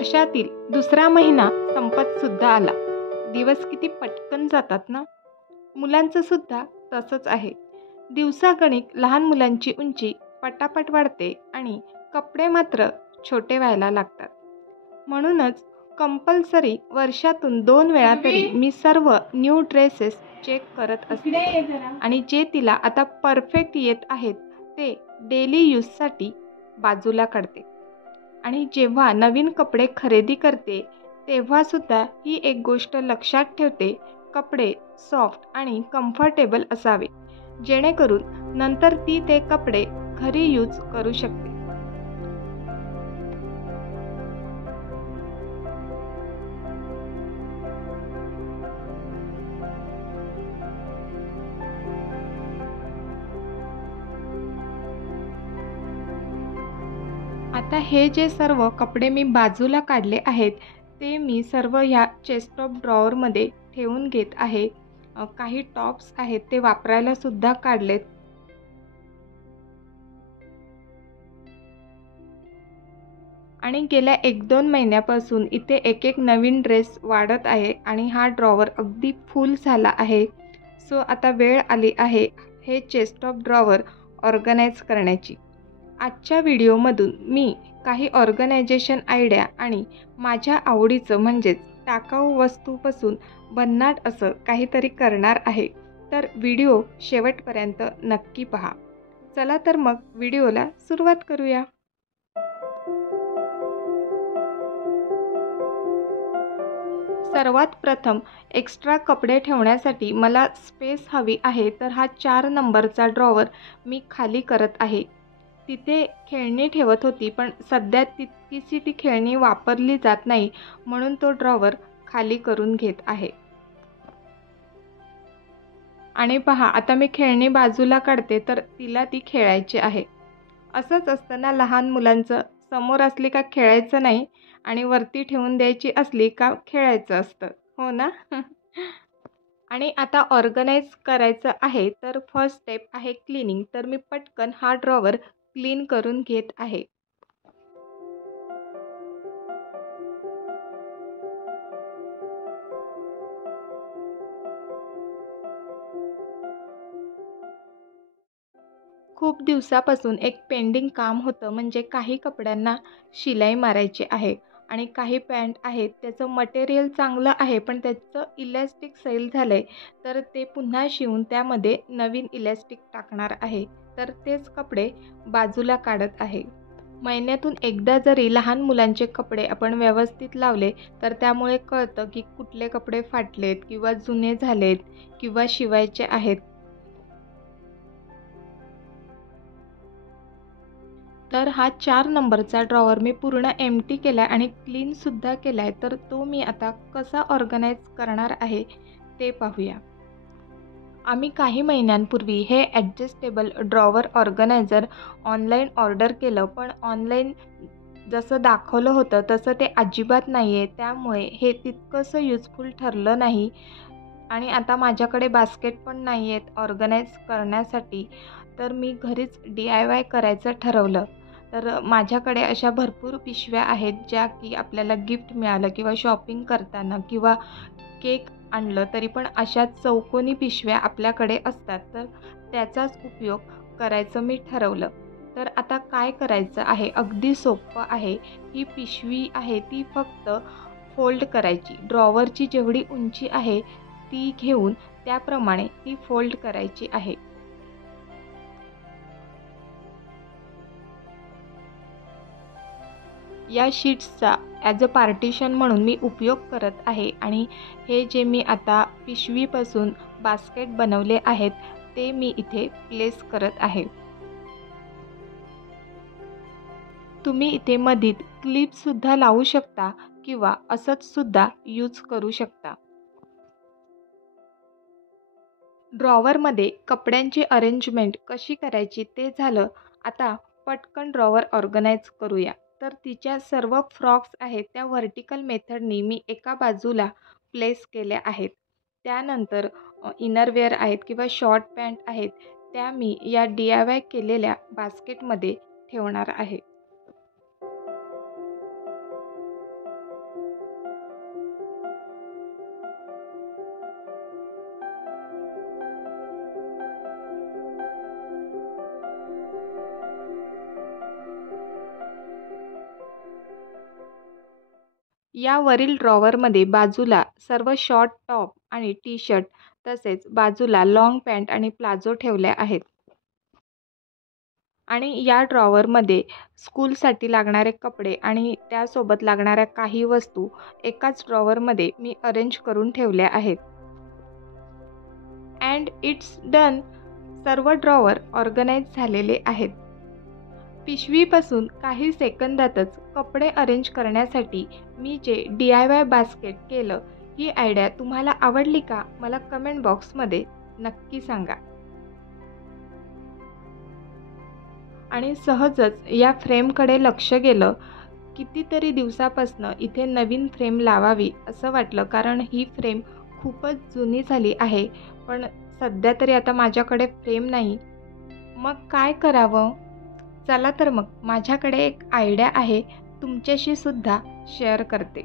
वर्षातील दुसरा महिना संपत सुद्धा आला. दिवस किती पटकन जातात ना. मुलांचं सुद्धा तसंच आहे. दिवसागणिक लहान मुलांची उंची पटापट वाढते आणि कपडे मात्र छोटे व्हायला लागतात. म्हणूनच कंपल्सरी वर्षातून 2 वेळा तरी मी सर्व न्यू ड्रेसेस चेक करत असते आणि जे तिला आता परफेक्ट येत आहेत ते डेली यूजसाठी बाजूला काढते. आणि जेव्हा नवीन कपडे खरेदी करते तेव्हा सुद्धा ही एक गोष्ट लक्षात ठेवते, कपडे सॉफ्ट आणि कम्फर्टेबल असावे, जेणेकरून नंतर ती ते कपडे घरी यूज करू शकते. आता हे जे सर्व कपडे मी बाजूला काढले आहेत ते मी सर्व ह्या चेस्ट ऑफ ड्रॉवरमध्ये ठेवून घेत आहे. काही टॉप्स आहेत ते वापरायला सुद्धा काढलेत. आणि गेल्या 1-2 महिन्यापासून इथे एक नवीन ड्रेस वाढत आहे आणि हा ड्रॉवर अगदी फुल झाला आहे. सो आता वेळ आली आहे हे चेस्ट ऑफ ड्रॉवर ऑर्गनाईज करण्याची. आजच्या व्हिडिओमधून मी काही ऑर्गनायझेशन आयडिया आणि माझ्या आवडीचं म्हणजेच टाकाऊ वस्तूपासून भन्नाट असं काहीतरी करणार आहे. तर व्हिडिओ शेवटपर्यंत नक्की पहा. चला तर मग व्हिडिओला सुरुवात करूया. सर्वात प्रथम एक्स्ट्रा कपडे ठेवण्यासाठी मला स्पेस हवी आहे. तर हा 4 नंबरचा ड्रॉवर मी खाली करत आहे. तिथे खेळणी ठेवत होती पण सध्या तितकीशी ती खेळणी वापरली जात नाही, म्हणून तो ड्रॉवर खाली करून घेत आहे. आणि पहा आता मी खेळणी बाजूला काढते तर तिला ती खेळायची आहे. असंच असतं ना लहान मुलांचं, समोर असली का खेळायचं नाही आणि वरती ठेवून द्यायची असली का खेळायचं असतं, हो ना. आणि आता ऑर्गनाईज करायचं आहे तर फर्स्ट स्टेप आहे क्लिनिंग. तर मी पटकन हा ड्रॉवर क्लीन करून घेत आहे. खूप दिवसापासून एक पेंडिंग काम होतं, म्हणजे काही कपड्यांना शिलाई मारायची आहे आणि काही पॅन्ट आहेत त्याचं मटेरियल चांगलं आहे पण त्याचं इलॅस्टिक सैल झालं आहे. तर ते पुन्हा शिवून त्यामध्ये नवीन इलॅस्टिक टाकणार आहे. तर तेच कपडे बाजूला काढत आहे. महिन्यातून एकदा जरी लहान मुलांचे कपडे आपण व्यवस्थित लावले तर त्यामुळे कळतं की कुठले कपडे फाटलेत किंवा जुने झालेत किंवा शिवायचे आहेत. तर हा 4 नंबरचा ड्रॉवर मी पूर्ण एम्प्टी केला आहे आणि क्लीनसुद्धा केला आहे. तर तो मी आता कसा ऑर्गनाईज करणार आहे ते पाहूया. आम्ही काही महिन्यांपूर्वी हे adjustable drawer organiser online order केलं, पण ऑनलाईन जसं दाखवलं होतं तसं ते अजिबात नाही आहे. त्यामुळे हे तितकंसं युजफुल ठरलं नाही आणि आता माझ्याकडे बास्केट पण नाही आहेत ऑर्गनाईज करण्यासाठी. तर मी घरीच DIY करायचं ठरवलं. तर माझ्याकडे अशा भरपूर पिशव्या आहेत ज्या की आपल्याला गिफ्ट मिळालं किंवा शॉपिंग करताना किंवा केक आणलं तरी पण अशा चौकोनी पिशव्या आपल्याकडे असतात. तर त्याचाच उपयोग करायचं मी ठरवलं. तर आता काय करायचं आहे, अगदी सोपं आहे. ही पिशवी आहे ती फक्त फोल्ड करायची. ड्रॉवरची जेवढी उंची आहे ती घेऊन त्याप्रमाणे ती फोल्ड करायची आहे. या शीट्सचा ॲज अ पार्टिशन म्हणून मी उपयोग करत आहे आणि हे जे मी आता पिशवीपासून बास्केट बनवले आहेत ते मी इथे प्लेस करत आहे. तुम्ही इथे मधीत क्लिपसुद्धा लावू शकता किंवा असंच सुद्धा यूज करू शकता. ड्रॉवरमध्ये कपड्यांची अरेंजमेंट कशी करायची ते झालं. आता पटकन ड्रॉवर ऑर्गनाईज करूया. तर तिच्या सर्व फ्रॉक्स आहेत त्या व्हर्टिकल मेथडनी मी एका बाजूला प्लेस केल्या आहेत. त्यानंतर इनरवेअर आहेत किंवा शॉर्ट पॅन्ट आहेत त्या मी या DIY केलेल्या बास्केटमध्ये ठेवणार आहे. यावरील ड्रॉवरमध्ये बाजूला सर्व शॉर्ट टॉप आणि टी शर्ट तसेच बाजूला लाँग पॅन्ट आणि प्लाझो ठेवल्या आहेत. आणि या ड्रॉवरमध्ये स्कूलसाठी लागणारे कपडे आणि त्यासोबत लागणाऱ्या काही वस्तू एकाच ड्रॉवरमध्ये मी अरेंज करून ठेवल्या आहेत. And it's done. सर्व ड्रॉवर ऑर्गनाईज झालेले आहेत. पिशवीपासून काही सेकंदातच कपडे अरेंज करण्यासाठी मी जे DIY बास्केट केलं, ही आयडिया तुम्हाला आवडली का? मला कमेंट बॉक्समध्ये नक्की सांगा. आणि सहजच या फ्रेमकडे लक्ष गेलं. कितीतरी दिवसापासनं इथे नवीन फ्रेम लावावी असं वाटलं, कारण ही फ्रेम खूपच जुनी झाली आहे. पण सध्या तरी आता माझ्याकडे फ्रेम नाही. मग काय करावं? चला तर मग माझ्याकडे एक आयडिया आहे, तुमच्याशी सुद्धा शेअर करते.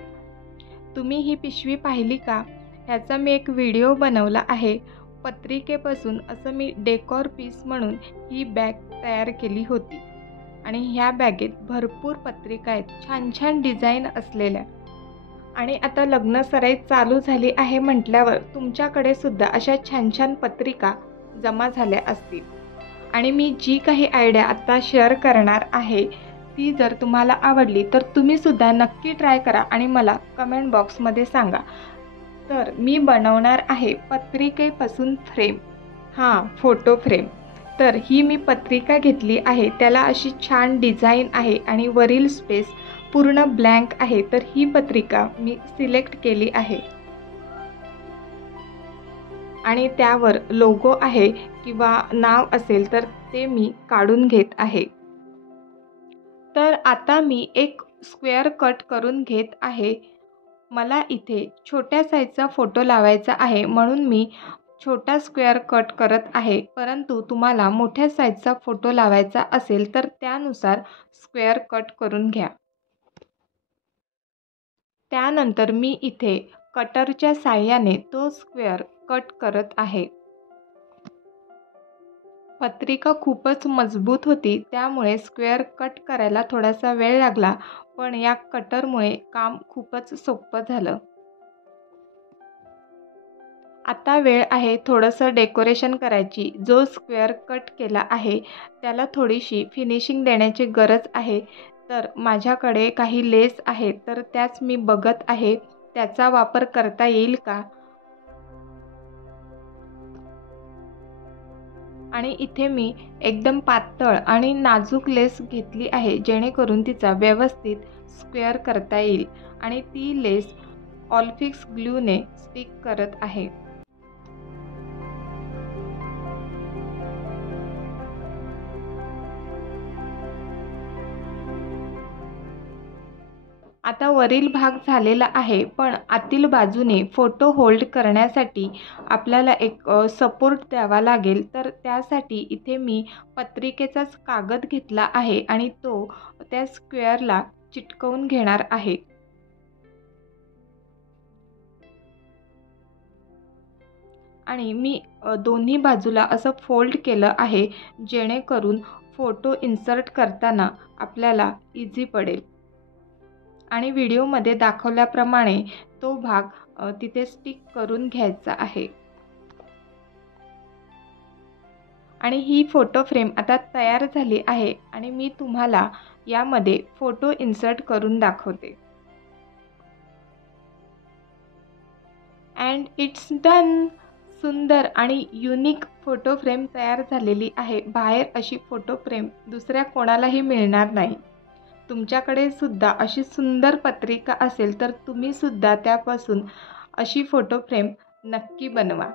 तुम्ही ही पिशवी पाहिली का? ह्याचा मी एक व्हिडिओ बनवला आहे. पत्रिकेपासून असं मी डेकॉर पीस म्हणून ही बॅग तयार केली होती. आणि ह्या बॅगेत भरपूर पत्रिका आहेत, छान छान डिझाईन असलेल्या. आणि आता लग्नसराई चालू झाली आहे म्हटल्यावर तुमच्याकडे सुद्धा अशा छान छान पत्रिका जमा झाल्या असतील. आणि मी जी काही आयडिया आत्ता शेअर करणार आहे ती जर तुम्हाला आवडली तर तुम्ही सुद्धा नक्की ट्राय करा आणि मला कमेंट बॉक्समध्ये सांगा. तर मी बनवणार आहे पत्रिकेपासून फ्रेम. Photo frame. तर ही मी पत्रिका घेतली आहे, त्याला अशी छान डिझाईन आहे आणि वरील स्पेस पूर्ण ब्लँक आहे. तर ही पत्रिका मी सिलेक्ट केली आहे आणि त्यावर लोगो आहे किंवा नाव असेल तर ते मी काढून घेत आहे. तर आता मी एक स्क्वेअर कट करून घेत आहे. मला इथे छोट्या साईजचा फोटो लावायचा आहे म्हणून मी छोटा स्क्वेअर कट करत आहे. परंतु तुम्हाला मोठ्या साईजचा फोटो लावायचा असेल तर त्यानुसार स्क्वेअर कट करून घ्या. त्यानंतर मी इथे कटरच्या साहाय्याने तो स्क्वेअर कट करत आहे. पत्रिका खूपच मजबूत होती, त्यामुळे स्क्वेअर कट करायला थोडासा वेळ लागला, पण या कटरमुळे काम खूपच सोपं झालं. आता वेळ आहे थोडंसं डेकोरेशन करायची. जो स्क्वेअर कट केला आहे त्याला थोडीशी फिनिशिंग देण्याची गरज आहे. तर माझ्याकडे काही लेस आहे, तर त्याच मी बघत आहे त्याचा वापर करता येईल का. आणि इथे मी एकदम पातळ आणि नाजूक लेस घेतली आहे, जेणेकरून तिचा व्यवस्थित स्क्वेअर करता येईल. आणि ती लेस ऑलफिक्स ग्लूने स्टिक करत आहे. आता वरील भाग झालेला आहे, पण आतील बाजूने फोटो होल्ड करण्यासाठी आपल्याला एक सपोर्ट द्यावा लागेल. तर त्यासाठी इथे मी पत्रिकेचाच कागद घेतला आहे आणि तो त्या स्क्वेअरला चिटकवून घेणार आहे. आणि मी दोन्ही बाजूला असं फोल्ड केलं आहे, जेणेकरून फोटो इन्सर्ट करताना आपल्याला इझी पडेल. आणि व्हिडिओमध्ये दाखवल्याप्रमाणे तो भाग तिथे स्टिक करून घ्यायचा आहे. आणि ही फोटो फ्रेम आता तयार झाली आहे आणि मी तुम्हाला यामध्ये फोटो इन्सर्ट करून दाखवते. And it's done. सुंदर आणि युनिक फोटो फ्रेम तयार झालेली आहे. बाहेर अशी फोटो फ्रेम दुसऱ्या कोणालाही मिळणार नाही. तुमच्याकडे सुद्धा अशी सुंदर पत्रिका असेल तर तुम्ही सुद्धा त्यापासून अशी फोटो फ्रेम नक्की बनवा.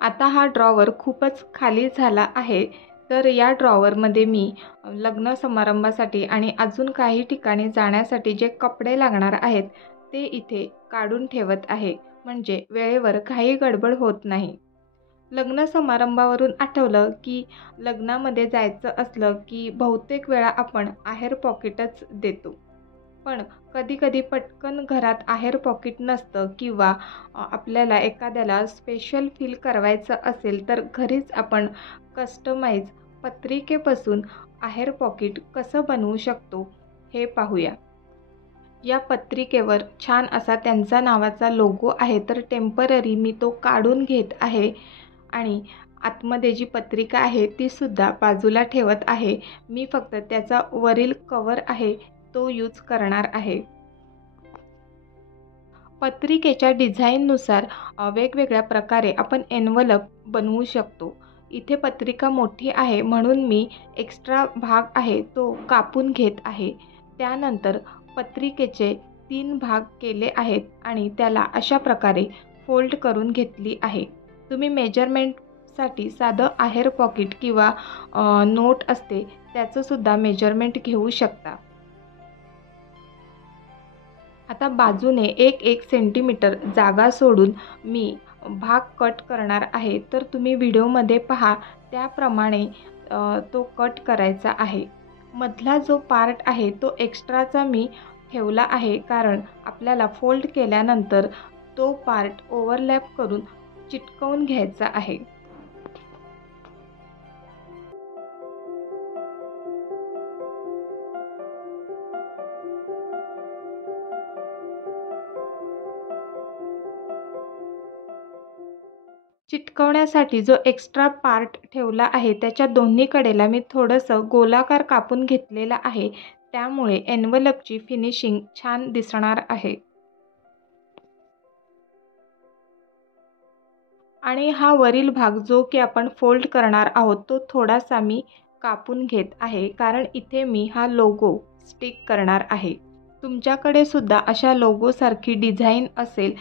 आता हा ड्रॉवर खूपच खाली झाला आहे. तर या ड्रॉवरमध्ये मी लग्न समारंभासाठी आणि अजून काही ठिकाणी जाण्यासाठी जे कपडे लागणार आहेत ते इथे काढून ठेवत आहे, म्हणजे वेळेवर काही गडबड होत नाही. लग्न समारंभावरून आठवलं की लग्नामध्ये जायचं असलं की बहुतेक वेळा आपण आहेर पॉकेटच देतो. पण कधी-कधी पटकन घरात आहेर पॉकेट नसतं किंवा आपल्याला एखाद्याला स्पेशल फील करवायचं असेल तर घरीच आपण कस्टमाइज पत्रिकेपासून आहेर पॉकेट कसं बनवू शकतो हे पाहूया. या पत्रिकेवर छान असा त्यांचा नावाचा लोगो आहे, तर टेम्पररी मी तो काढून घेत आहे आणि आतमध्ये जी पत्रिका आहे ती सुद्धा बाजूला ठेवत आहे. मी फक्त त्याचा वरील कवर आहे तो यूज करणार आहे. पत्रिकेच्या डिझाईननुसार वेगवेगळ्या प्रकारे आपण एन्व्हलप बनवू शकतो. इथे पत्रिका मोठी आहे म्हणून मी एक्स्ट्रा भाग आहे तो कापून घेत आहे. त्यानंतर पत्रिकेचे 3 भाग केले आहेत आणि त्याला अशा प्रकारे फोल्ड करून घेतली आहे. तुम्ही मेजरमेंटसाठी साधं आहेर पॉकेट किंवा नोट असते त्याचंसुद्धा मेजरमेंट घेऊ शकता. आता बाजूने 1-1 सेंटीमीटर जागा सोडून मी भाग कट करणार आहे. तर तुम्ही व्हिडिओमध्ये पहा त्याप्रमाणे तो कट करायचा आहे. मधला जो पार्ट आहे तो एक्स्ट्राचा मी ठेवला आहे, कारण आपल्याला फोल्ड केल्यानंतर तो पार्ट ओव्हरलॅप करून चिटकवून घ्यायचा आहे. चिटकवण्यासाठी जो एक्स्ट्रा पार्ट ठेवला आहे त्याच्या दोन्ही कडेला मी थोडंसं गोलाकार कापून घेतलेला आहे. त्यामुळे एन्व्हलपची फिनिशिंग छान दिसणार आहे. आणि हा वरील भाग जो की आपण फोल्ड करणार आहोत तो थोडासा मी कापून घेत आहे, कारण इथे मी हा लोगो स्टिक करणार आहे. तुमच्याकडे सुद्धा अशा लोगोसारखी डिझाईन असेल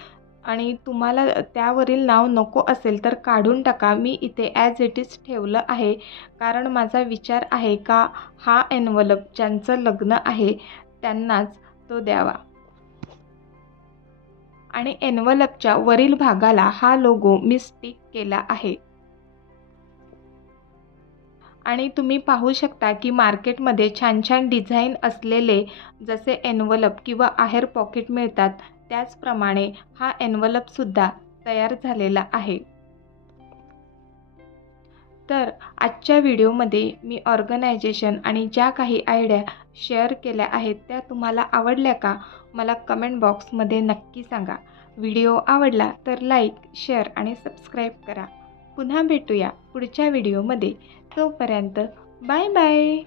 आणि तुम्हाला त्यावरील नाव नको असेल तर काढून टाका. मी इथे ॲज इट इज ठेवलं आहे, कारण माझा विचार आहे का हा एन्व्हलप ज्यांचं लग्न आहे त्यांनाच तो द्यावा. आणि एन्व्हलपच्या वरील भागाला हा लोगो मी स्टिक केला आहे. आणि तुम्ही पाहू शकता की मार्केटमध्ये छान छान डिझाईन असलेले जसे एन्व्हलप किंवा आहेर पॉकेट मिळतात, त्याचप्रमाणे हा एन्व्हलपसुद्धा तयार झालेला आहे. तर आजच्या व्हिडिओमध्ये मी ऑर्गनायझेशन आणि ज्या काही आयडिया शेअर केल्या आहेत त्या तुम्हाला आवडल्या का? मला कमेंट बॉक्समध्ये नक्की सांगा. व्हिडिओ आवडला तर लाईक, शेअर आणि सबस्क्राईब करा. पुन्हा भेटूया पुढच्या व्हिडिओमध्ये. तोपर्यंत बाय बाय.